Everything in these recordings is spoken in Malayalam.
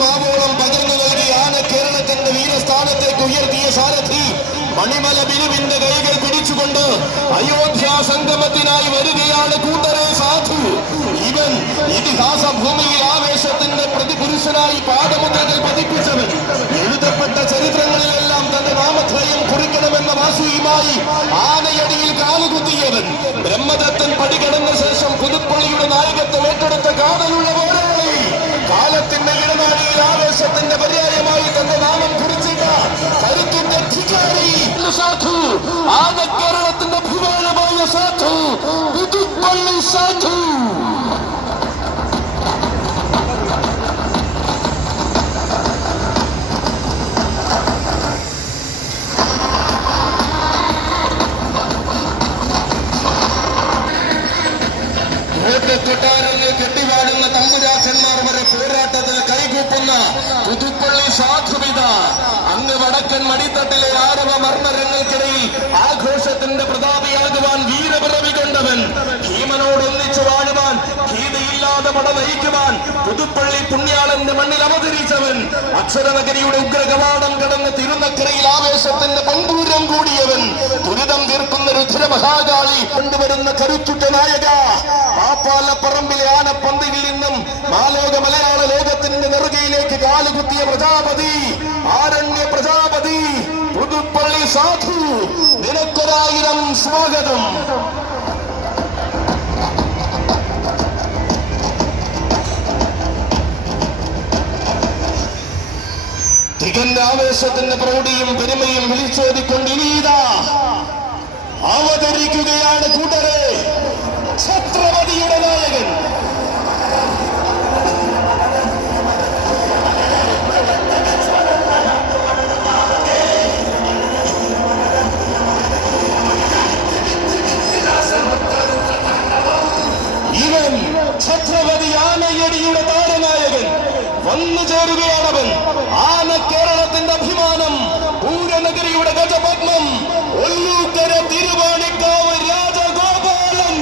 വീര്യം ആവോളം പകർന്നു നൽകിയാണ് കേരളത്തിന്റെ വീരസ്ഥാനത്തേക്ക് ഉയർത്തിയ സാരഥി മണിമല ബിനുവിന്റെ കൈകൾ പിടിച്ചുകൊണ്ട് അയോധ്യ സംഗമത്തിനായി വരികയാണ് കൂട്ടരെ സാധു. ഇവൻ ഇതിഹാസ ഭൂമിയിൽ ആവേശത്തിന്റെ പ്രതിപുരുഷനായി പാദമുദ്രകൾ പതിപ്പിച്ചവൻ. എഴുതപ്പെട്ട ചരിത്രങ്ങളിലെല്ലാം തന്റെ നാമധേയം കുറിക്കണമെന്ന വാശിയുമായി ആനയടിയിൽ കാലുകുത്തിയവൻ. ബ്രഹ്മദത്തൻ പടികടന്ന ശേഷം പുതുപ്പള്ളിയുടെ നായകത്വം ഏറ്റെടുത്ത കാതലുള്ള പോരാളി. കാലത്തിന്റെ ഇടനാഴിയിൽ ആവേശത്തിന്റെ പര്യായമായി തന്റെ നാമം കുറിച്ചിട്ട കരുത്തിന്റെ അധികാരി സാധു. ആന കേരളത്തിന്റെ അഭിമാനമായ സാധു പുതുപ്പള്ളി സാധു. കൊട്ടാരങ്ങൾ കെട്ടിവാടുന്ന തമ്പുരാക്കന്മാർ വരെ പോരാട്ടത്തിന് കൈകൂപ്പുന്ന പുതുപ്പള്ളി സാധുവിത അങ്ങ് വടക്കൻ മടിത്തട്ടിലെ ആരവ മർമ്മരങ്ങൾക്കിടയിൽ ആഘോഷത്തിന്റെ പ്രതാപിയാകുവാൻ വീരപിറവി കൊണ്ടവൻ. ഭീമനോടൊന്നിച്ചു വാഴുവാൻ ഭീതിയില്ലാതെ പട നയിക്കുവാൻ പുതുപ്പള്ളി പുണ്യാളന്റെ മണ്ണിൽ അവതരിച്ചവൻ. അക്ഷരനഗരിയുടെ ഉഗ്രകവാടം കടന്ന് തിരുനക്കരയിൽ ആവേശത്തിന്റെ പമ്പൂരം കൂടിയവൻ. ദുരിതം തീർക്കുന്ന രുദ്ര മഹാകാളി കൊണ്ടുവരുന്ന കരുത്തുറ്റ നായക. പാപ്പാലപ്പറമ്പിലെ ആനപ്പന്തിയിൽ നിന്നും മാലോക മലയാള ലോകത്തിന്റെ നെറുകയിലേക്ക് കാലുകുത്തിയ പ്രജാപതി, ആരണ്യ പ്രജാപതി പുതുപ്പള്ളി സാധു, നിനക്കൊരായിരം സ്വാഗതം. തികഞ്ഞ ആവേശത്തിന്റെ പ്രൗഢിയും പെരുമയും വിളിച്ചോതിക്കൊണ്ട് ഇനിതാ അവതരിക്കുകയാണ് കൂട്ടരെ ഛത്രപതിയുടെ നായകൻ. ഇവൻ ഛത്രപതി ആനയടിയുടെ താരനായകൻ. വന്നു ചേരുകയാണവൻ. ആന കേരളത്തിന്റെ അഭിമാനം, പൂരനഗരിയുടെ ഗജപത്മം, ഒല്ലൂക്കര തിരുവാണിക്കാവ് രാജഗോപാലൻ.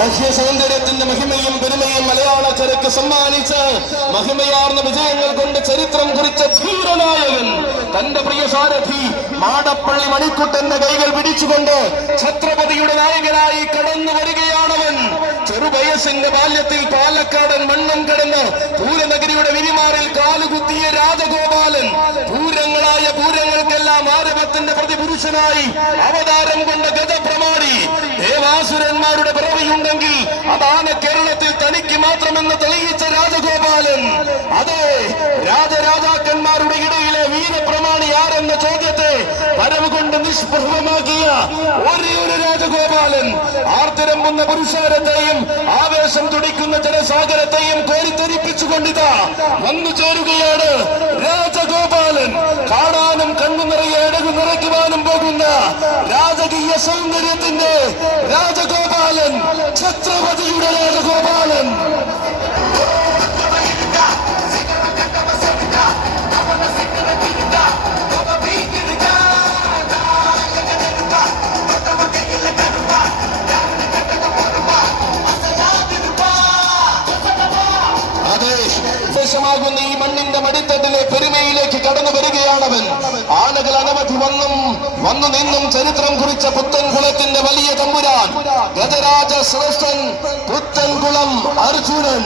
സഹ്യസൗന്ദര്യത്തിന്റെ മഹിമയും പെരുമയും മലയാളക്കരയ്ക്ക് സമ്മാനിച്ച് മഹിമയാർന്ന വിജയങ്ങൾ കൊണ്ട് ചരിത്രം കുറിച്ച ധീരനായകൻ. തന്റെ പ്രിയ സാരഥി മാടപ്പള്ളി മണിക്കുട്ടന്റെ കൈകൾ പിടിച്ചുകൊണ്ട് ഛത്രപതിയുടെ നായകനായി കടന്നു വരികയാണവൻ. ചെറുവയസ്സിന്റെ ബാല്യത്തിൽ പാലക്കാടൻ മണ്ണും കടന്ന് പൂരനഗരിയുടെ വിരിമാറിൽ കാലുകുത്തിയ രാജഗോപാലൻ. പൂരങ്ങളായ പൂരങ്ങൾക്കെല്ലാം ആരവത്തിന്റെ പ്രതിപുരുഷനായി അവതാരം കൊണ്ട ഗജപ്രമാണി. ദേവാസുരന്മാരുടെ പിറവിയുണ്ടെങ്കിൽ അതാണ് കേരളത്തിൽ തനിക്ക് മാത്രമെന്ന് തെളിയിച്ച രാജഗോപാലൻ. അതെ, രാജരാജാക്കന്മാരുടെ ഇടയിലെ വീരപ്രമാണി ആരെന്ന ചോദ്യത്തെ വരവ് കൊണ്ട് നിഷ്പ്രഭമാക്കിയ ഒരേ ഒരു രാജഗോപാലൻ. ആർത്തിരമ്പുന്ന പുരുഷാരത്തെയും ആവേശം തുടിക്കുന്ന ജനസാഗരത്തെയും കോരിത്തെരിപ്പിച്ചുകൊണ്ടിതാ വന്നു ചേരുകയാണ് രാജഗോപാലൻ. കാണാനും കണ്ണു നിറയെ അഴകു നിറയ്ക്കുവാനും പോകുന്ന രാജകീയ സൗന്ദര്യത്തിന്റെ രാജഗോപാലൻ, ഛത്രപതിയുടെ രാജഗോപാലൻ. ാകുന്ന ഈ മണ്ണിന്റെ മടിത്തട്ടിലെ പെരുമയിലേക്ക് കടന്നു വരികയാണവൻ. ആനകൾ അനവധി വന്നു നിന്നും ചരിത്രം കുറിച്ച പുത്തൻകുളത്തിന്റെ വലിയ തമ്പുരാൻ, ഗജരാജ ശ്രേഷ്ഠൻ പുത്തൻകുളം അർജുനൻ.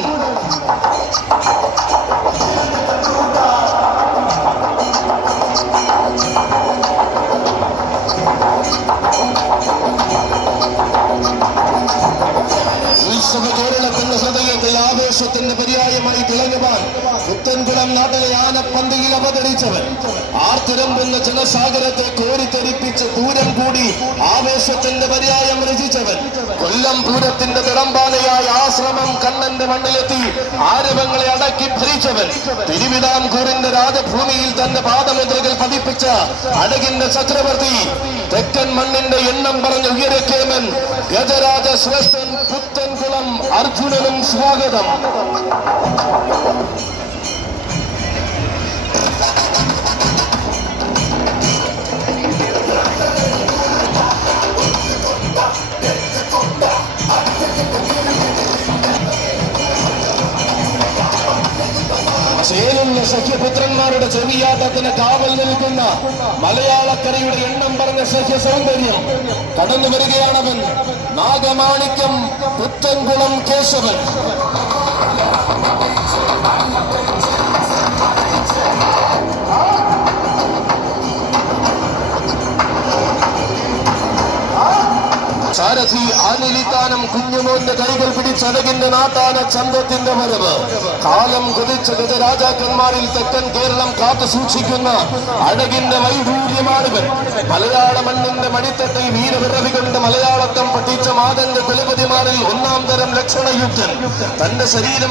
കേരളത്തിന്റെ ഹൃദയത്തിൽ ആവേശത്തിന്റെ പര്യായമായി തിളങ്ങുവാൻ പുത്തൻകുളം നാട്ടിലെ ആനപ്പന്തിയിൽ അവതരിച്ചവൻ. ആർത്തിരമ്പുന്ന ജനസാഗരത്തെ കോരിത്തെരിപ്പിച്ച് പൂരം കൂടി ആവേശത്തിന്റെ പര്യായം രചിച്ചവൻ. കൊല്ലം പൂരത്തിന്റെ തിടമ്പാലയായ ആശ്രമം കണ്ണന്റെ മണ്ണിലെത്തി ആരവങ്ങളെ അടക്കി ഭരിച്ചവൻ. തിരുവിതാംകൂറിന്റെ രാജഭൂമിയിൽ തന്റെ പാദമുദ്രകൾ പതിപ്പിച്ച അഴകിന്റെ ചക്രവർത്തി, തെക്കൻ മണ്ണിന്റെ എണ്ണം പറഞ്ഞ് ഉയരക്കേമൻ, ഗജരാജ ശ്രേഷ്ഠൻ പുത്തൻകുളം അർജുനനും സ്വാഗതം. ചേരുന്ന സഖ്യപുത്രന്മാരുടെ ചെവിയാട്ടത്തിന് കാവൽ നിൽക്കുന്ന മലയാളക്കരയുടെ എണ്ണം പറഞ്ഞ സഖ്യ സൗന്ദര്യം കടന്നു വരികയാണവൻ. നാഗമാണിക്യം പുത്തൻകുളം കേശവൻ. സാരഥി ആനിലിത്താനം കുഞ്ഞുമോന്റെ കൈകൾ പിടിച്ചഴകിന്റെ നാട്ടാന ചന്തത്തിന്റെ വരവ്. കാലം കുതിച്ച ഗജരാജാക്കന്മാരിൽ തെക്കൻ കേരളം കാത്തു സൂക്ഷിക്കുന്ന അഴകിന്റെ വൈഡൂര്യമാണിവൻ. മലയാള മണ്ണിന്റെ മണിത്തട്ടിൽ വീരവിറവി കൊണ്ട് മലയാളത്തം പഠിച്ച മാതന്റെ കുലപതിമാരിൽ ഒന്നാം തരം ലക്ഷണയുക്തൻ. തന്റെ ശരീരം